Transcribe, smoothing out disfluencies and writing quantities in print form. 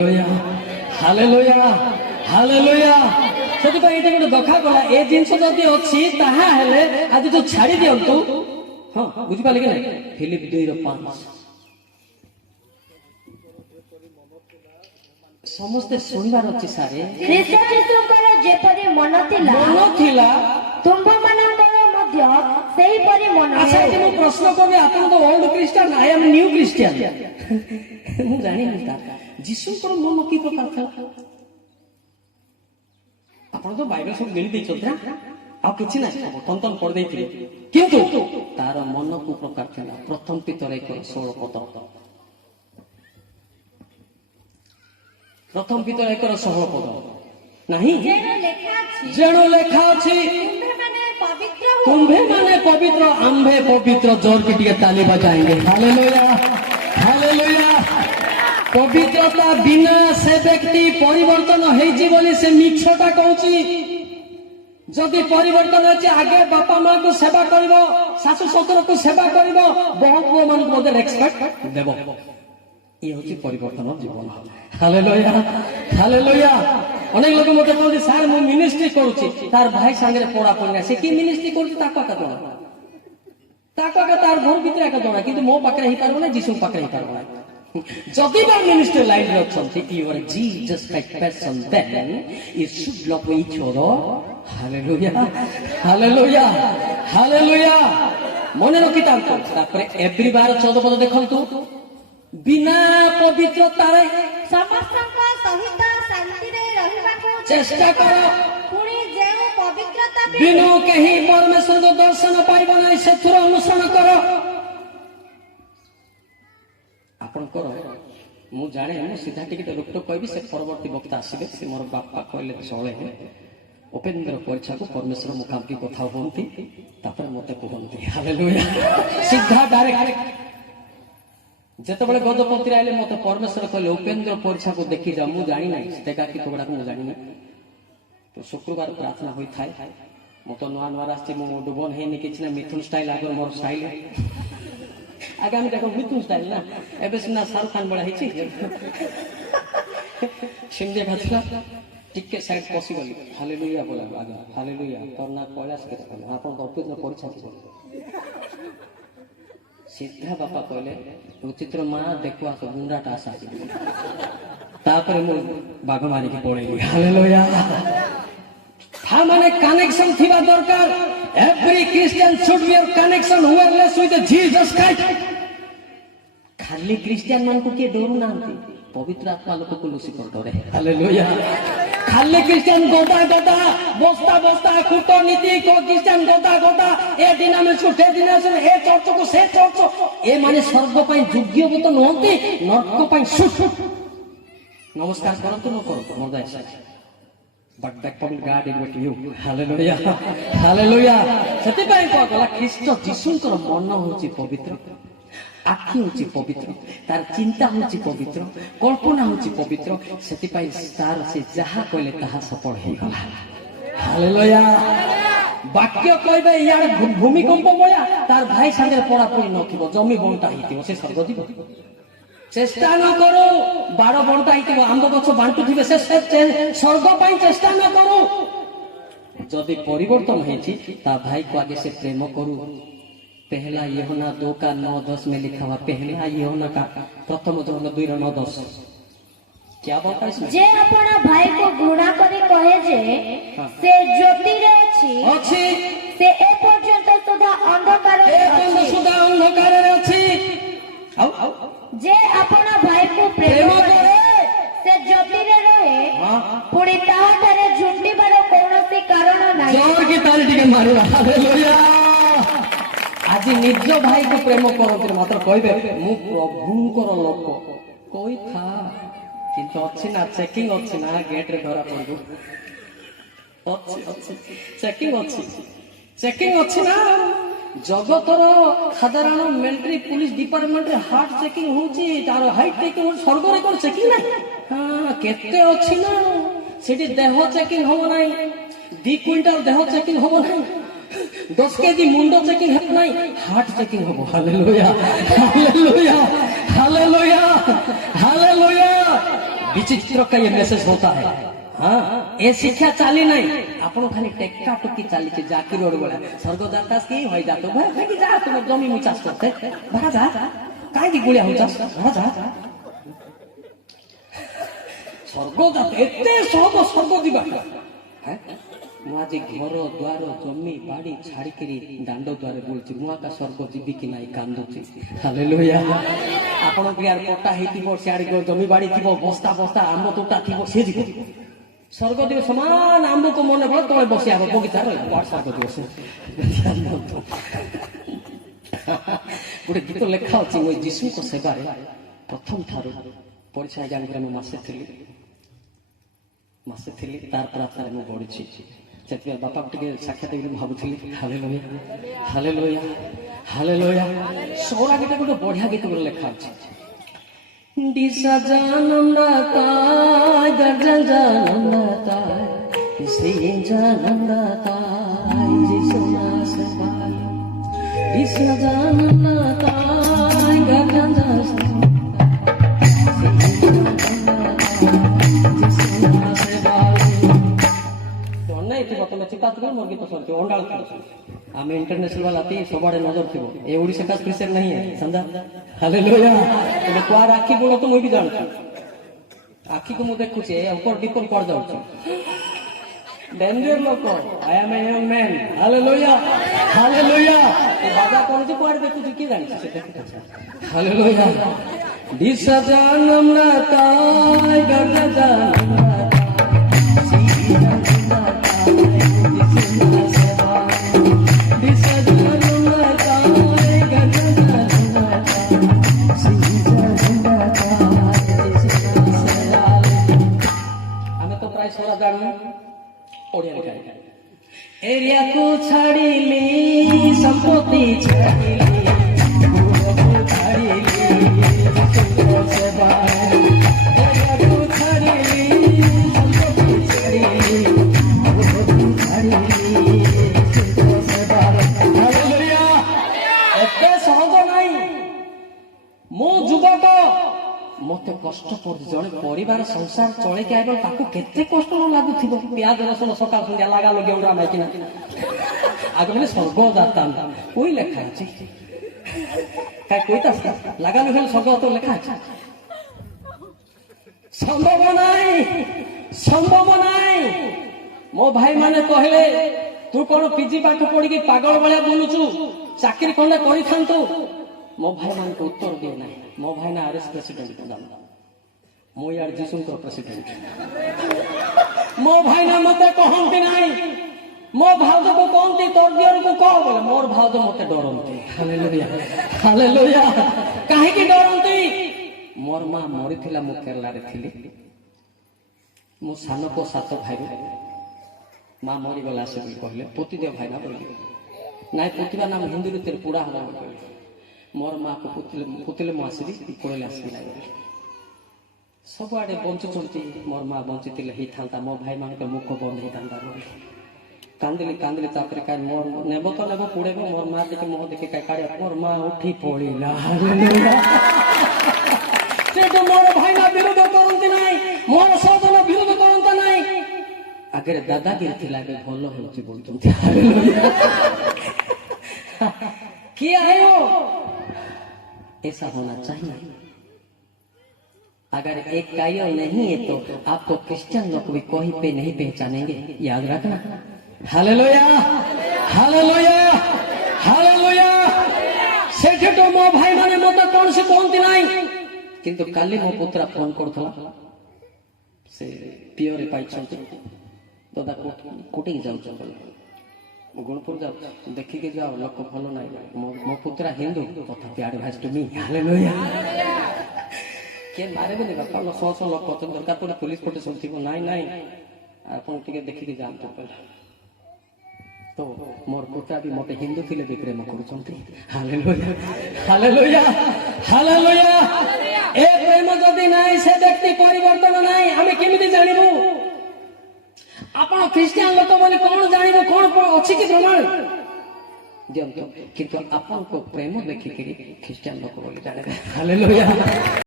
Hallelujah hallelujah. ସେଥିପାଇଁ ଏଇଟା ଗୋଟେ ଦଖାଗଲା ଏ ଜିନିଷ ଯଦି ଅଛି ତାହା ହେଲେ ଆଜି ଯୋଉ ଛାଡି ଦିଅନ୍ତୁ। ହଁ ବୁଝିପାରିଲେ କି ନାଇଁ? ଫିଲିପ 2:5 ସମସ୍ତେ ଶୁଣିବାର ଅଛି ସାରେ। ଖ୍ରୀଷ୍ଟ ଯୀଶୁଙ୍କର ଯେପରି ମନ ଥିଲା ତୁମ୍ଭମାନଙ୍କର ମଧ୍ୟ ସେହିପରି ମନ। ଆଚ୍ଛା ଏଠି ମୁଁ ପ୍ରଶ୍ନ କରିବି, ଆପଣ ତ old Christian, I am new Christian. ମୁଁ ଜାଣିନି ଯୀଶୁଙ୍କର ମନ କି ପ୍ରକାର ଥିଲା। ଆପଣ ତ ବାଇବେଲ ସବୁ ଗିଳି ଦେଇଛନ୍ତି ନା, ଆଉ କିଛି ନାହିଁ, ତନ୍ତନ କରିଦେଇଥିଲେ, କିନ୍ତୁ ତାର ମନ କୁ ପ୍ରକାର ଥିଲା। ପ୍ରଥମ ପିତର 1:16 ପଦ, ପ୍ରଥମ ପିତର 1:16 ପଦ ନାହିଁ? ଯେଣୁ ଲେଖା ଅଛି तुम्हें माने पवित्र आम्भे पवित्र। जोर की टिके ताली बजाएंगे। Hallelujah hallelujah. पवित्रता बिना से व्यक्ति परिवर्तन होइछि बोली से मिछटा कहूछि। जदि परिवर्तन अछि आगे बापा मां को सेवा करिवो, सासु ससुर को सेवा करिवो, बहुत पुओ मान को मते रेस्पेक्ट देबो। ये होछि परिवर्तन जीवन। Hallelujah hallelujah. अनेक लोक मते कहते सार मु मिनिस्ट्री करूछि, तार भाई संगे पड़ा पड़ना से की मिनिस्ट्री करूछि ताका का जणा, ताका का तार घर भीतर का जणा, किंतु मो पाकरे ही पारबो ना, जीसु पाकरे ही पारबो ना। जदि बा मिनिस्ट्री लाइन रे अछंती you are Jesus Christ person, then you should love each other. Hallelujah hallelujah hallelujah. मने रखि तापर एवरी बार 14 पद देखंतु, बिना पवित्रतारे समस्तଙ୍କ ସହିତ ଶାନ୍ତିରେ ରହିବାକୁ चेष्टा कर, ପୁଣି ଯେଉଁ ପବିତ୍ରତା बिनु कहीं परमेश्वर को दर्शन पाइब ना, से अनुसरण कर। आपणकर मु जाने मु सीधा टिके रुक्ट कहबी, से परवर्ती वक्ता आसबे, से मोर बापा कहले चले उपेन्द्र परीक्षा को परमेश्वर मुखांती कथा होती मत कहती। हालेलुया। सीधा डायरेक्ट जितेबाला गजपति आइले मत परमेश्वर कहले उपेन्द्र परीक्षा को देखी जा, मुझे जानी ना कि गुड़ा मुझे जानी। तो शुक्रवार प्रार्थना होई थाए, मु तो नुआ नुआ आसछि, मु डुबन हेनी किछ ना, मिथुन स्टाइल आगे मोर स्टाइल आगामी देखो मिथुन स्टाइल ना, एबे सिना शाहरुख खान बड़ा हिची सिंधे घातला टिके साइड पसी गली। हालेलुया बोला आगे, हालेलुया। तोर ना कैलाश के आपन उपेन्द्र परीक्षा की सीधा बापा कहले चित्र माँ देखो आस गुंडाटा आशा तापर मु बाघ मारी की पड़ेगी। हालेलुया। था माने कनेक्शन थिबा दरकार। Every Christian should be your connection हुएलेस विथ जीसस क्राइस्ट। खाली क्रिश्चियन मान को के डरू नांती, पवित्र आत्मा लोक को लुसी कर डरे। हालेलुया। खाली क्रिश्चियन गोदा गोदा बस्ता बस्ता कूटनीति को क्रिश्चियन गोदा गोदा ए डिनोमिनेशन से डिनोमिनेशन ए चर्च को से चर्च ए माने स्वर्ग पई योग्य तो नहंती, नरक पई सुट नमस्कार करंतु न करंतु मोर दाय but back from God in with you. Hallelujah hallelujah. सेति पई कहला ख्रीष्ट जीसुंकर मन होची पवित्र, आखि होची पवित्र, तार चिंता होची पवित्र, कल्पना होची पवित्र, सेति पई तार से जहा कहले ताहा सफल हे गला। हालेलुया। वाक्य कहबे यार भूमिकंप भया तार भाई संगे पड़ा पड़ी नथिबो, जमी बंटा हितिबो, से स्वर्ग दिबो। चेष्टा न करो, 12 बंटा हितिबो, आंब गछ बांटु थिबे, से स्वर्ग पई चेष्टा न करो। जदि परिवर्तन हेछि ता भाई को आगे से प्रेम करू। पहला यूहन्ना 2:9-10 में लिखा हुआ, पहला यूहन्ना का प्रथम अध्याय 2:9-10 क्या बात है इसमें? जे अपना भाई को घृणा करी कहे जे से ज्योति रे अछि से ए पर्यंत सुधा अंधकार रे अछि। जे अपना भाई को प्रेम करे से ज्योति रे रहे, पुणी ताहा तारे झुंडी बारो कोनोसी कारण नाही। जोर की ताली टिके मारू। हालेलुया। आज निज भाई को प्रेम करते मात्र कहबे मु प्रभुंकर लोक कोई था, किंतु अच्छी ना चेकिंग अच्छी ना, गेट रे धरा पड़ो अच्छी अच्छी चेकिंग अच्छी ना। जगतर साधारण मिलिटरी पुलिस डिपार्टमेंट रे हार्ट चेकिंग होची, तार हाइट चेकिंग हो, स्वर्ग रे कोन चेकिंग ना। हां केते अच्छी ना, सेठी देह चेकिंग हो नाही, 2 क्विंटल देह चेकिंग हो नाही, 10 केजी मुंडो चेकिंग है नहीं, हार्ट चेकिंग हो। Hallelujah hallelujah hallelujah hallelujah. विचित्र का ये मैसेज होता है। हाँ ए शिक्षा चाली नहीं आपण खाली टेक्का टुकी चाली जाकी रोड वाला स्वर्ग जाता की होई जातो भाई कि जा तुम जमी मुचास करते भरा जा काय की गुलिया होचास भरा जा स्वर्ग जाते एते सब स्वर्ग दिबा हैं मु आज घर द्वार जमी बाड़ी छाड़ी करी दांड द्वारे बोलची मु आका स्वर्ग जीवी कि नाही कांदुची हालेलुया आपण के यार पट्टा हेतिबो सियाड़ी को जमी बाड़ी थिबो बस्ता बस्ता आंब तोटा थिबो से जीव स्वर्ग दिवस समान आंब को मन पड़े तले बसिया बगीचा रही स्वर्ग दिवस गोटे गीत लेखा अच्छी मुझे जीशु को सेवा प्रथम ठारू परीक्षा एग्जाम में मासे थी तार प्रार्थना में बढ़ी से बापा टे साक्षात भावुली हालेलुया हालेलुया हालेलुया सोरा गीत गोटे बढ़िया गीत गोटे लेखा अच्छी दिशा जानंदाताय गर्जन जानंदाताय श्री जानंदाताय जिसु नासबाय दिशा जानंदाताय गर्जन आम इंटरनेशनल वाला सब नजर थी ये ओडिशा का क्रिश्चियन नहीं है समझा हालेलुया कुआर आखि बोलो तो मुझे भी जानू आखि को मुझे देखुचे ऊपर डिपर पड़ जाऊँ डेंजर लोक I am a young man hallelujah hallelujah बाबा कौन से कुआर देखुचे की जानी से हालेलुया दिशा जानम नाताय गर्ना जानम एरिया को छाड़िली संपत्ति छाड़िली एरिया को छाड़िली संपत्ति छाड़िली एते सहज नहीं मो युवक मते कष्ट पड़ जड़े परिवार संसार चले के आइबो ताको केते कष्ट न लागुथिबो प्याज रसुन सकाळ संध्या लागा लगे उड़ा माइकिना आगे मैंने स्वर्ग जाता कोई लेखा अछि काय कोई ता लागा लगे स्वर्ग तो लेखा अछि संभव नहीं मो भाई माने कहले तू कोन पीजी पाठ पढ़ी के पागल भलिया बोलुचु चाकरी कोन करि थांतु मो भाई मान को उत्तर दिए ना मो भाई ना आरएस प्रेसिडेंट जान मो यार जीसु को प्रेसिडेंट मो भाई ना मते कहंती नाही मो भाउज को कहंती तोर दियर को कह बोले मोर भाउज मते डरंती हालेलुया हालेलुया काहे की डरंती मोर मां मरि थिला मो केरला रे थिली मो सानो को सात भाई मां मरि गला से कहले पोती दे भाई ना बोली नाइ पोतीबा नाम हिंदी रे तेरे पूरा होला बोले मोर माँ को पुतले मु आसरी कोड़े आसरी सब आड़े बंचुंट मोर माँ बंची ही था मो भाई मान मुख बंद होता कांदिली कांदिली तापर का मोर नेब तो नेब पुड़े मोर माँ देखे मुह देखे काढ़ मोर माँ उठी पड़ा तो मोर भाई ना विरोध करती ना मोर सदन विरोध करता ना आगे दादागिरी थी भल हो किए आयो ऐसा होना चाहिए अगर एक कायो नहीं है तो आपको क्रिश्चियन लोग भी कोई पे नहीं पहचानेंगे याद रखना हालेलुया हालेलुया हालेलुया सेठे तो मो भाई माने मते कोन से कोनती नाही किंतु काली मो पुत्रा फोन करथला से पियोरे पाइछंती दादा कोटी जाउ गुणपुर जाओ देखिके जाओ लोक भल ना मो पुत्रा हिंदू तथापि एडवाइस टू मी हालेलुया के मारे भी बापा लोक सौ लोक पचन दरकार पड़े पुलिस प्रोटेक्शन थी नाई नाई आपन टिके देखिके जान तो मोर पुत्रा भी मते हिंदू थिले भी प्रेम करूछंती हालेलुया हालेलुया हालेलुया ए प्रेम जदी नाही से व्यक्ति परिवर्तन नाही हमें केमिति जानिबु आपण क्रिश्चियन लोक बोले कौन जानिबो कौन अछि कि प्रमाण दियंतो किंतु आपण को प्रेम देखि के क्रिश्चियन लोक बोले जाने हालेलुया।